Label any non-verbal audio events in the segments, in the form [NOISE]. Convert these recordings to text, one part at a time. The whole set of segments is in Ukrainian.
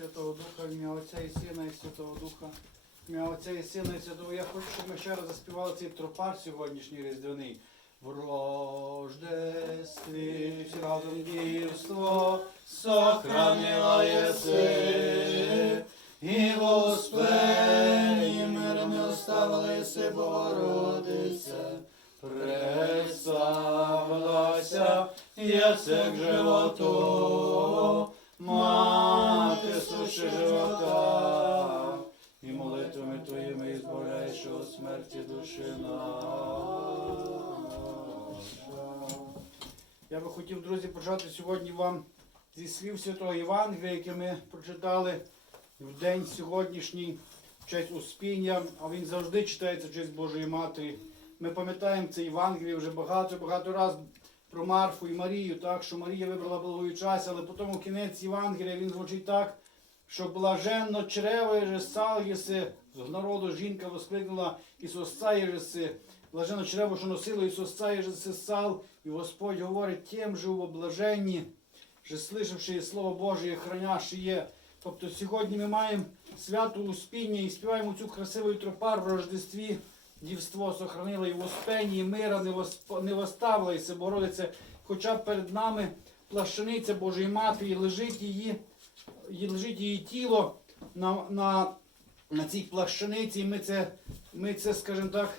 Святого Духа, в ім'я Отця і Сина і Святого Духа. В ім'я Отця і Сина і Святого. Я хочу, щоб ми ще раз заспівали цей тропар сьогоднішній різдвяний. В рождестві разом дівство сохранила єси. І Господи, Я би хотів, друзі, почати сьогодні вам зі слів Святого Євангелія, яке ми прочитали в день сьогоднішній, в честь Успіння, а він завжди читається в честь Божої Матері. Ми пам'ятаємо це Євангеліє вже багато-багато разів про Марфу і Марію, так, що Марія вибрала благою час, але потім у кінець Євангелія він звучить так, що блаженно чрево єжесал єси, з народу жінка воскликнула Ісусца єжеси, блаженно чрево, що носило Ісусца єжеси сал, і Господь говорить тим же у блаженні, що слышавши Слово Боже, і храняши є. Тобто сьогодні ми маємо свято Успіння і співаємо цю красиву тропар в Рождестві. Дівство сохранило і в Оспені, і мира не, восставила, і се Богородиця, хоча перед нами плащаниця Божої Матері, лежить її, і лежить її тіло на, на, на цій плащаниці, і ми це, ми це, скажімо так,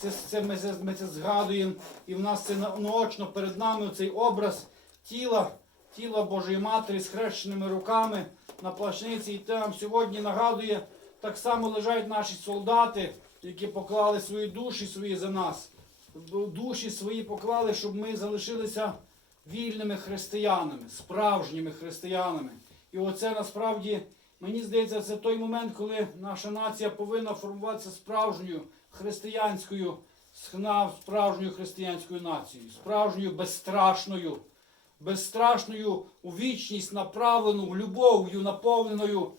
це, це, ми, це, ми це згадуємо, і в нас це наочно перед нами цей образ тіла, тіла Божої Матері з хрещеними руками на плащаниці. І там сьогодні нагадує, так само лежать наші солдати, які поклали свої душі свої за нас. Душі свої поклали, щоб ми залишилися вільними християнами, справжніми християнами. І оце насправді, мені здається, це той момент, коли наша нація повинна формуватися справжньою християнською, справжньою християнською нацією, справжньою безстрашною, безстрашною у вічність направлену, любов'ю наповненою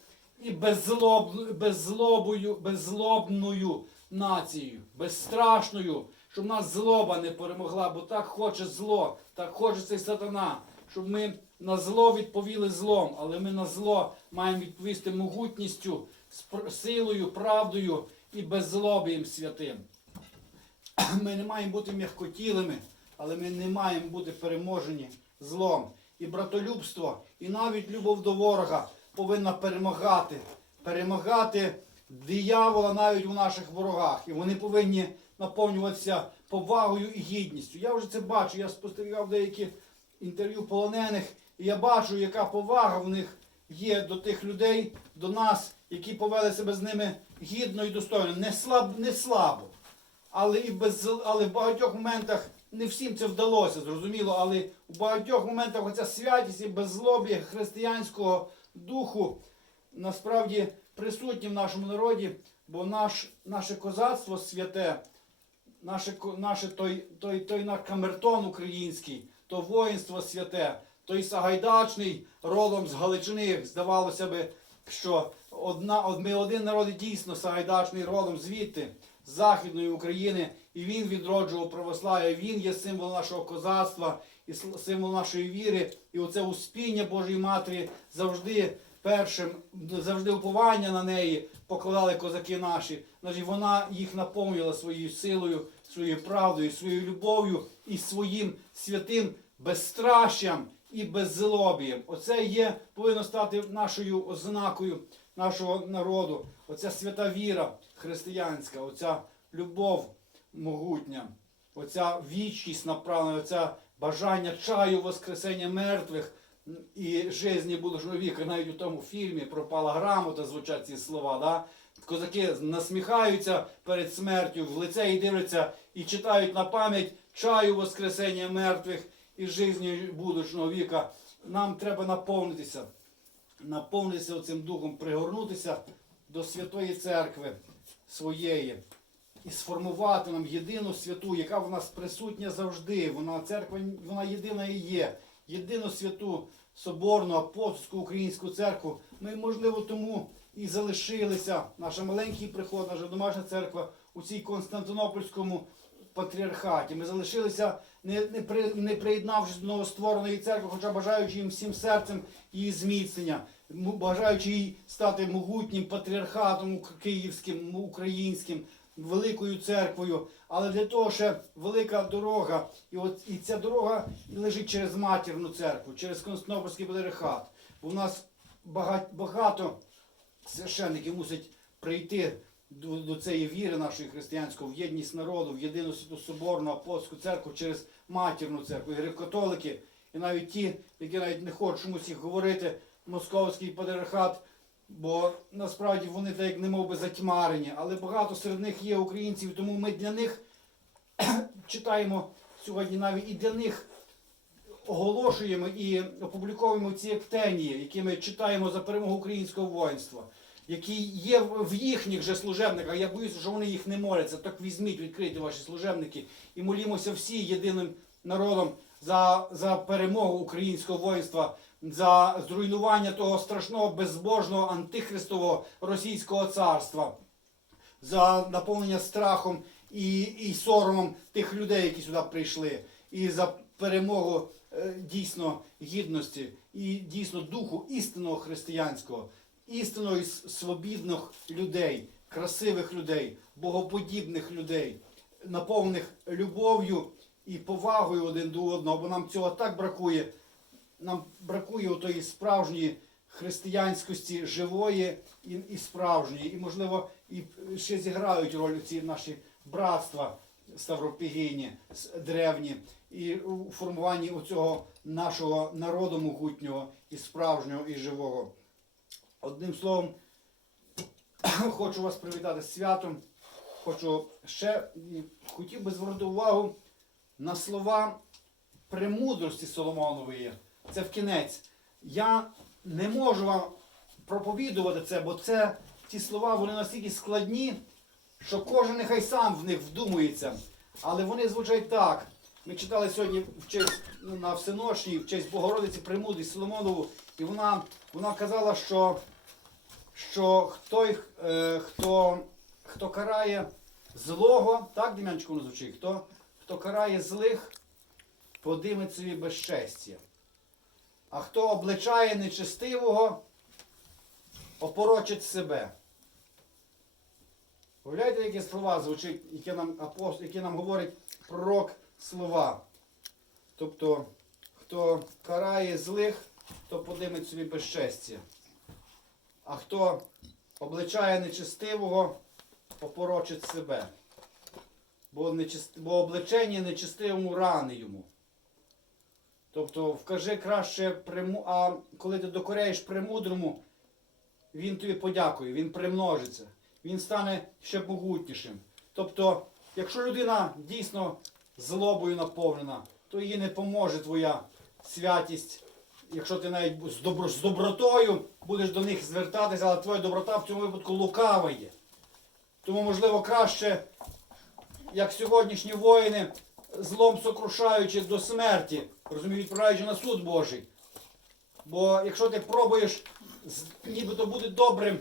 і беззлоб, беззлобою, беззлобною нацією, безстрашною, щоб нас злоба не перемогла, бо так хоче зло, так хоче цей сатана, щоб ми на зло відповіли злом, але ми на зло маємо відповісти могутністю, силою, правдою і беззлобієм святим. [CLEARS THROAT] Ми не маємо бути м'якотілими, але ми не маємо бути переможені злом. І братолюбство, і навіть любов до ворога повинна перемагати, перемагати диявола навіть у наших ворогах. І вони повинні наповнюватися повагою і гідністю. Я вже це бачу, я спостерігав деякі інтерв'ю полонених, і я бачу, яка повага в них є до тих людей, до нас, які повели себе з ними гідно і достойно. Не, слаб, не слабо. Але і без, але в багатьох моментах не всім це вдалося, зрозуміло, але у багатьох моментах оця святість і беззлоб'я християнського духу насправді присутні в нашому народі, бо наш, наше козацтво святе, наше, наше той, той, той наш камертон український, то воїнство святе, той Сагайдачний родом з Галичини, здавалося би, що одна, од- ми один народ дійсно Сагайдачний родом звідти, з Західної України, і він відроджував православ'я, він є символ нашого козацтва і символ нашої віри. І оце успіння Божої Матері завжди першим, завжди уповання на неї покладали козаки наші. Значить, вона їх наповнювала своєю силою, своєю правдою, своєю любов'ю і своїм святим безстращам і беззлобієм. Оце є, повинно стати нашою ознакою нашого народу. Оця свята віра християнська, оця любов могутня, оця вічність направлена, оця бажання чаю Воскресення мертвих і жизні будущого віка. Навіть у тому фільмі пропала грамота, звучать ці слова. Да? Козаки насміхаються перед смертю, в лице і дивляться і читають на пам'ять чаю Воскресення мертвих і жизні будучого віка. Нам треба наповнитися, наповнитися цим духом, пригорнутися до Святої Церкви своєї і сформувати нам єдину святу, яка в нас присутня завжди. Вона церква, вона єдина і є. Єдину святу соборну апостольську українську церкву. Ми, можливо, тому і залишилися, наша маленький приход, наша домашня церква у цій Константинопольському патріархаті. Ми залишилися, не, не, при, не приєднавшись до новоствореної церкви, хоча бажаючи їм всім серцем її зміцнення. бажаючи їй стати могутнім патріархатом київським, українським, великою церквою. Але для того ще велика дорога. І от і ця дорога лежить через матірну церкву, через Константинопольський патріархат. В нас багато, багато священників мусить прийти до, до цієї віри нашої християнської, в єдність народу, в єдину соборну апостольську церкву через матірну церкву, і греко-католики, і навіть ті, які навіть не хочуть чомусь їх говорити, московський патріархат, бо насправді вони так як не мов би затьмарені, але багато серед них є українців, тому ми для них [CLEARS THROAT] читаємо сьогодні навіть і для них оголошуємо і опубліковуємо ці ектенії, які ми читаємо за перемогу українського воїнства, які є в їхніх же служебниках. Я боюся, що вони їх не моляться. Так візьміть, відкрийте ваші служебники і молімося всі єдиним народом за, за перемогу українського воїнства, за зруйнування того страшного безбожного антихристового російського царства за наповнення страхом і, і соромом тих людей, які сюди прийшли, і за перемогу е, дійсно гідності і дійсно духу істинного християнського, істинно свобідних людей, красивих людей, богоподібних людей, наповнених любов'ю і повагою один до одного, бо нам цього так бракує. Нам бракує тої справжньої християнськості живої і, і справжньої. І, можливо, і ще зіграють роль ці наші братства ставропігійні, древні, і у формуванні оцього нашого народу могутнього і справжнього і живого. Одним словом, [COUGHS] хочу вас привітати з святом. Хочу ще хотів би звернути увагу на слова премудрості Соломонової. Це в кінець. Я не можу вам проповідувати це, бо це ті слова вони настільки складні, що кожен нехай сам в них вдумується. Але вони звучать так. Ми читали сьогодні в честь ну, на всеношній, в честь Богородиці Премудрість Соломонову, і вона, вона казала, що, що той, е, хто, хто карає злого, так, Дем'янчику воно звучить, хто, хто карає злих, подиме собі безчестя. А хто обличає нечестивого, опорочить себе. Уявляєте, які слова звучить, які нам, апост... які нам говорить пророк слова. Тобто, хто карає злих, то подиме собі безчестя. А хто обличає нечестивого, опорочить себе. Бо, нечист... Бо обличення нечестивому рани йому. Тобто вкажи краще приму, а коли ти докоряєш премудрому, він тобі подякує, він примножиться, він стане ще могутнішим. Тобто, якщо людина дійсно злобою наповнена, то їй не поможе твоя святість. Якщо ти навіть з, добро, з добротою будеш до них звертатися, але твоя доброта в цьому випадку лукава є. Тому, можливо, краще, як сьогоднішні воїни, злом сокрушаючи до смерті, розумію, відправляючи на суд Божий. Бо якщо ти пробуєш нібито бути добрим,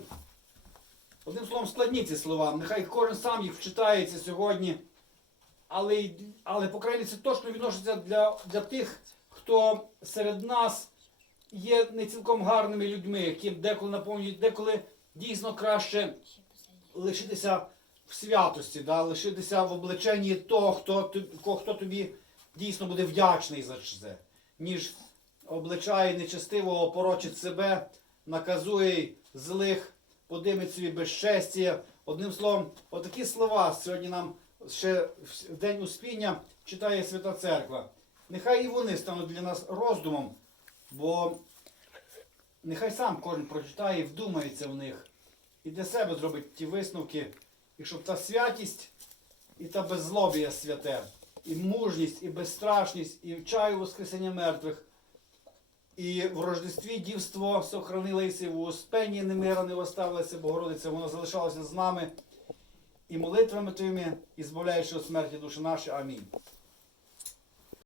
одним словом, складні ці слова, нехай кожен сам їх вчитається сьогодні. Але, але по крайній це точно відноситься для, для тих, хто серед нас є не цілком гарними людьми, які деколи наповнюють, деколи дійсно краще лишитися в святості, да? лишитися в обличенні того, хто, хто тобі дійсно буде вдячний за це, ніж обличає нечестивого, опорочить себе, наказує злих, подимить собі безчестя. Одним словом, отакі слова сьогодні нам ще в день успіння читає Свята Церква. Нехай і вони стануть для нас роздумом, бо нехай сам кожен прочитає і вдумається в них і для себе зробить ті висновки, і щоб та святість і та беззлобія святе, і мужність, і безстрашність, і в чаю Воскресення мертвих, і в Рождестві дівство сохранилося, і в Успенні немира не оставилося, Богородиця, воно залишалося з нами. І молитвами твоїми, і збавляючи від смерті душі наші. Амінь.